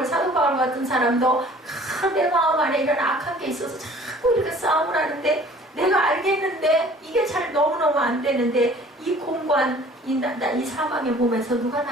사도 바울 같은 사람도 내 마음 안에 이런 악한 게 있어서 자꾸 이렇게 싸움을 하는데 내가 알겠는데 이게 잘 너무너무 안 되는데 이 공고한 이 사망의 몸에서 누가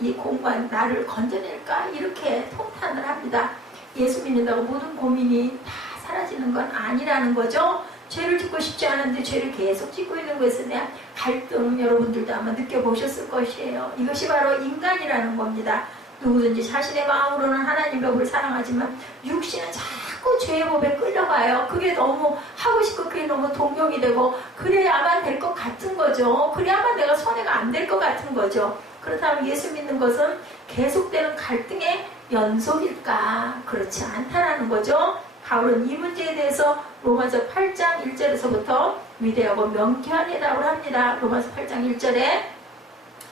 이 공고한 나를 건져낼까? 이렇게 통탄을 합니다. 예수 믿는다고 모든 고민이 다 사라지는 건 아니라는 거죠. 죄를 짓고 싶지 않은데 죄를 계속 짓고 있는 것에 대한 갈등 여러분들도 아마 느껴보셨을 것이에요. 이것이 바로 인간이라는 겁니다. 누구든지 자신의 마음으로는 하나님 법을 사랑하지만 육신은 자꾸 죄의 법에 끌려가요. 그게 너무 하고 싶고 그게 너무 동경이 되고 그래야만 될 것 같은 거죠. 그래야만 내가 손해가 안 될 것 같은 거죠. 그렇다면 예수 믿는 것은 계속되는 갈등의 연속일까? 그렇지 않다라는 거죠. 바울은 이 문제에 대해서 로마서 8장 1절에서부터 위대하고 명쾌한 해답을 합니다. 로마서 8장 1절에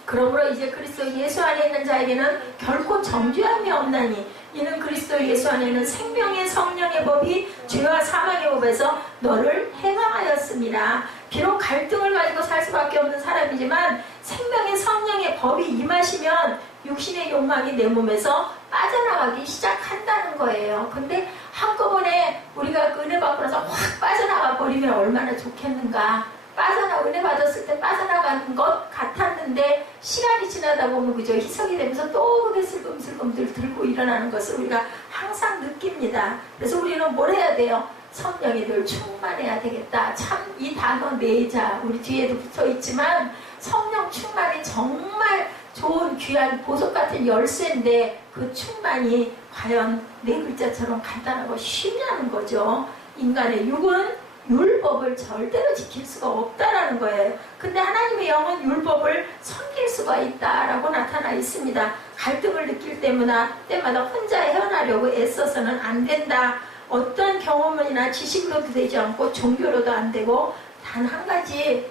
그러므로 이제 그리스도 예수 안에 있는 자에게는 결코 정죄함이 없나니 이는 그리스도 예수 안에 있는 생명의 성령의 법이 죄와 사망의 법에서 너를 해방하였습니다. 비록 갈등을 가지고 살 수밖에 없는 사람이지만 생명의 성령의 법이 임하시면 육신의 욕망이 내 몸에서 빠져나가기 시작한다는 거예요. 근데 한꺼번에 우리가 은혜 받고 나서 확 빠져나가 버리면 얼마나 좋겠는가. 은혜 받았을 때 빠져나가는 것 같았는데 시간이 지나다 보면 그저 희석이 되면서 또 그게 슬금슬금 들고 일어나는 것을 우리가 항상 느낍니다. 그래서 우리는 뭘 해야 돼요? 성령이 늘 충만해야 되겠다. 참 이 단어 내자 우리 뒤에도 붙어있지만 성령 충만이 정말 좋은 귀한 보석 같은 열쇠인데 그 충만이 과연 네 글자처럼 간단하고 쉽냐는 거죠. 인간의 육은 율법을 절대로 지킬 수가 없다라는 거예요. 근데 하나님의 영은 율법을 섬길 수가 있다라고 나타나 있습니다. 갈등을 느낄 때마다 혼자 헤어나려고 애써서는 안 된다. 어떤 경험이나 지식으로도 되지 않고 종교로도 안 되고 단 한 가지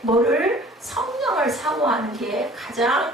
성령을 사모하는 게 가장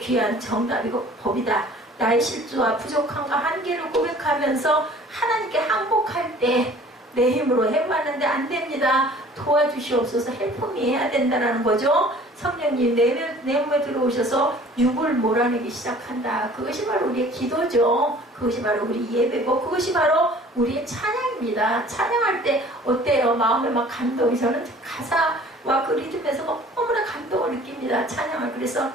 귀한 정답이고 법이다. 나의 실수와 부족함과 한계를 고백하면서 하나님께 항복할 때 내 힘으로 해봤는데 안 됩니다. 도와주시옵소서. 헬프미 해야 된다는 거죠. 성령님 내 몸에 들어오셔서 육을 몰아내기 시작한다. 그것이 바로 우리의 기도죠. 그것이 바로 우리 예배고 그것이 바로 우리의 찬양입니다. 찬양할 때 어때요? 마음에 막 감동이, 저는 가사와 그 리듬에서 너무나 감동을 느낍니다. 찬양을. 그래서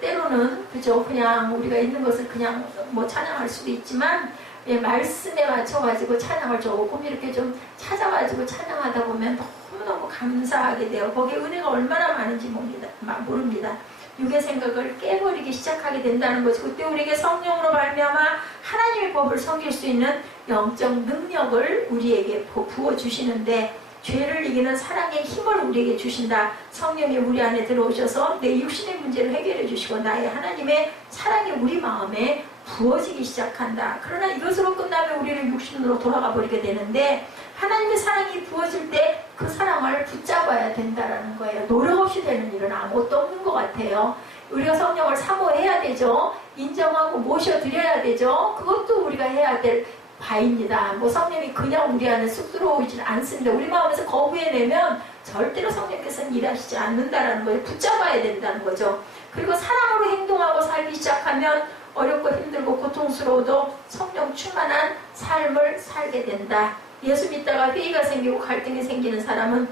때로는 그죠, 그냥 우리가 있는 것을 그냥 뭐 찬양할 수도 있지만 말씀에 맞춰가지고 찬양을 조금 이렇게 좀 찾아가지고 찬양하다 보면 너무너무 감사하게 돼요. 거기에 은혜가 얼마나 많은지 모릅니다. 육의 생각을 깨버리기 시작하게 된다는 거죠. 그때 우리에게 성령으로 말미암아 하나님의 법을 섬길 수 있는 영적 능력을 우리에게 부어주시는데, 죄를 이기는 사랑의 힘을 우리에게 주신다. 성령이 우리 안에 들어오셔서 내 육신의 문제를 해결해 주시고 나의 하나님의 사랑이 우리 마음에 부어지기 시작한다. 그러나 이것으로 끝나면 우리는 육신으로 돌아가 버리게 되는데, 하나님의 사랑이 부어질 때 그 사랑을 붙잡아야 된다는 거예요. 노력 없이 되는 일은 아무것도 없는 것 같아요. 우리가 성령을 사모해야 되죠. 인정하고 모셔드려야 되죠. 그것도 우리가 해야 될 바입니다. 뭐 성령이 그냥 우리 안에 쑥 들어오지는 않습니다. 우리 마음에서 거부해내면 절대로 성령께서는 일하시지 않는다는 거예요. 붙잡아야 된다는 거죠. 그리고 사랑으로 행동하고 살기 시작하면 어렵고 힘들고 고통스러워도 성령 충만한 삶을 살게 된다. 예수 믿다가 회의가 생기고 갈등이 생기는 사람은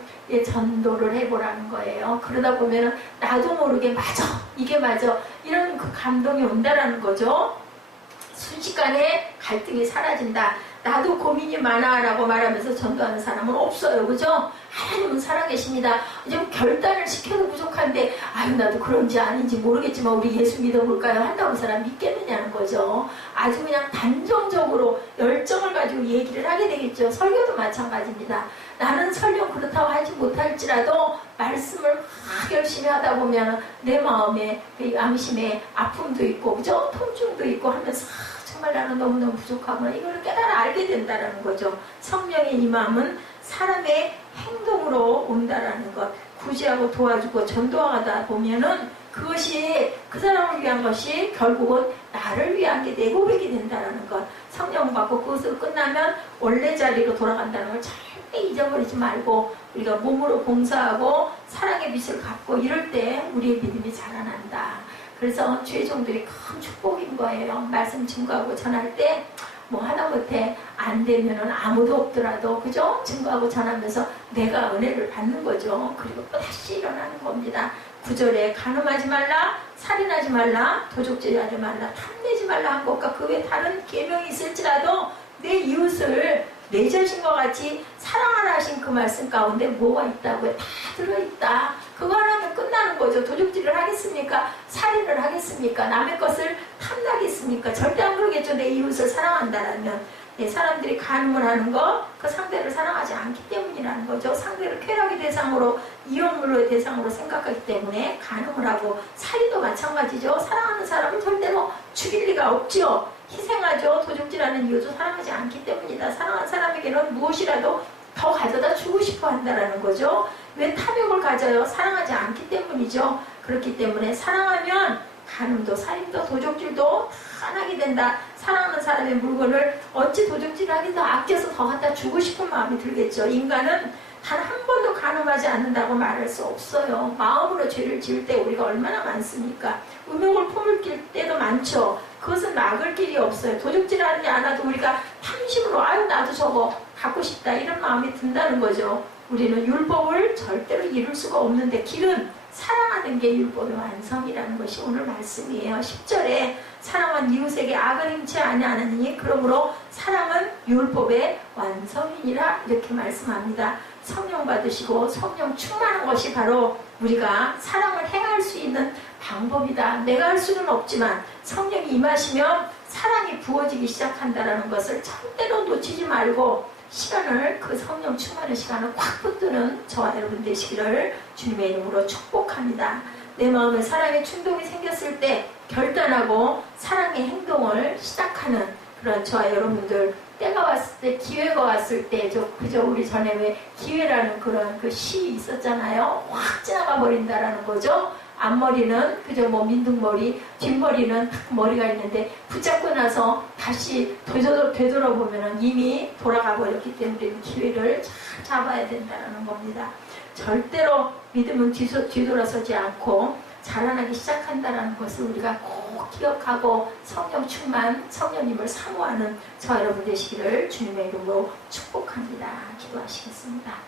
전도를 해보라는 거예요. 그러다 보면 나도 모르게 맞아, 이게 맞아, 이런 그 감동이 온다라는 거죠. 순식간에 갈등이 사라진다. 나도 고민이 많아 라고 말하면서 전도하는 사람은 없어요. 그죠? 하나님은 살아계십니다. 좀 결단을 시켜도 부족한데 아유 나도 그런지 아닌지 모르겠지만 우리 예수 믿어볼까요? 한다고 사람 믿겠느냐는 거죠. 아주 그냥 단정적으로 열정을 가지고 얘기를 하게 되겠죠. 설교도 마찬가지입니다. 나는 설령 그렇다고 하지 못할지라도 말씀을 막 열심히 하다 보면 내 마음에 암심에 아픔도 있고 그죠? 통증도 있고 하면서 정말 나는 너무너무 부족하구나, 이걸 깨달아 알게 된다는 거죠. 성령의 임함은 사람의 행동으로 온다라는 것, 구제하고 도와주고 전도하다 보면은 그것이 그 사람을 위한 것이 결국은 나를 위한 게 내 고백이 된다는 것. 성령 받고 그것으로 끝나면 원래 자리로 돌아간다는 걸 절대 잊어버리지 말고 우리가 몸으로 봉사하고 사랑의 빛을 갖고 이럴 때 우리의 믿음이 자라난다. 그래서 죄종들이 큰 축복인 거예요. 말씀 증거하고 전할 때 뭐 하다못해 안 되면은 아무도 없더라도 그죠? 증거하고 전하면서 내가 은혜를 받는 거죠. 그리고 또 다시 일어나는 겁니다. 9절에 간음하지 말라, 살인하지 말라, 도적질하지 말라, 탐내지 말라 한 것과 그 외 다른 계명이 있을지라도 내 이웃을 내 자신과 같이 사랑하라 하신 그 말씀 가운데 뭐가 있다고요? 다 들어있다. 그거 하나면 끝나는 거죠. 도둑질을 하겠습니까? 살인을 하겠습니까? 남의 것을 탐나겠습니까? 절대 안 그러겠죠. 내 이웃을 사랑한다라면. 사람들이 간음을 하는 거, 그 상대를 사랑하지 않기 때문이라는 거죠. 상대를 쾌락의 대상으로, 이용물의 대상으로 생각하기 때문에 간음을 하고, 살인도 마찬가지죠. 사랑하는 사람을 절대로 죽일 리가 없죠. 희생하죠. 도둑질하는 이유도 사랑하지 않기 때문이다. 사랑하는 사람에게는 무엇이라도 더 가져다 주고 싶어 한다라는 거죠. 왜 탐욕을 가져요? 사랑하지 않기 때문이죠. 그렇기 때문에 사랑하면 간음도 살인도 도적질도 다 안 하게 된다. 사랑하는 사람의 물건을 어찌 도적질하기도 아껴서 더 갖다 주고 싶은 마음이 들겠죠. 인간은 단 한 번도 간음하지 않는다고 말할 수 없어요. 마음으로 죄를 지을 때 우리가 얼마나 많습니까? 음욕을 품을 때도 많죠. 그것은 막을 길이 없어요. 도적질하지 않아도 우리가 탐심으로 아유 나도 저거 갖고 싶다 이런 마음이 든다는 거죠. 우리는 율법을 절대로 이룰 수가 없는데 길은 사랑하는 게 율법의 완성이라는 것이 오늘 말씀이에요. 10절에 사랑은 이웃에게 악을 행치 아니하느니 그러므로 사랑은 율법의 완성이니라 이렇게 말씀합니다. 성령 받으시고 성령 충만한 것이 바로 우리가 사랑을 행할 수 있는 방법이다. 내가 할 수는 없지만 성령이 임하시면 사랑이 부어지기 시작한다는 것을 절대로 놓치지 말고 시간을, 그 성령 충만의 시간을 꽉 붙드는 저와 여러분 되시기를 주님의 이름으로 축복합니다. 내 마음에 사랑의 충동이 생겼을 때 결단하고 사랑의 행동을 시작하는 그런 저와 여러분들, 때가 왔을 때, 기회가 왔을 때, 그저 우리 전에 왜 기회라는 그런 그 시 있었잖아요. 확 지나가 버린다라는 거죠. 앞머리는 그저 뭐 민둥머리, 뒷머리는 머리가 있는데 붙잡고 나서 다시 되돌아보면 이미 돌아가 버렸기 때문에 기회를 잘 잡아야 된다는 겁니다. 절대로 믿음은 뒤돌아서지 않고 자라나기 시작한다는 것을 우리가 꼭 기억하고 성령 충만, 성령님을 사모하는 저 여러분 되시기를 주님의 이름으로 축복합니다. 기도하시겠습니다.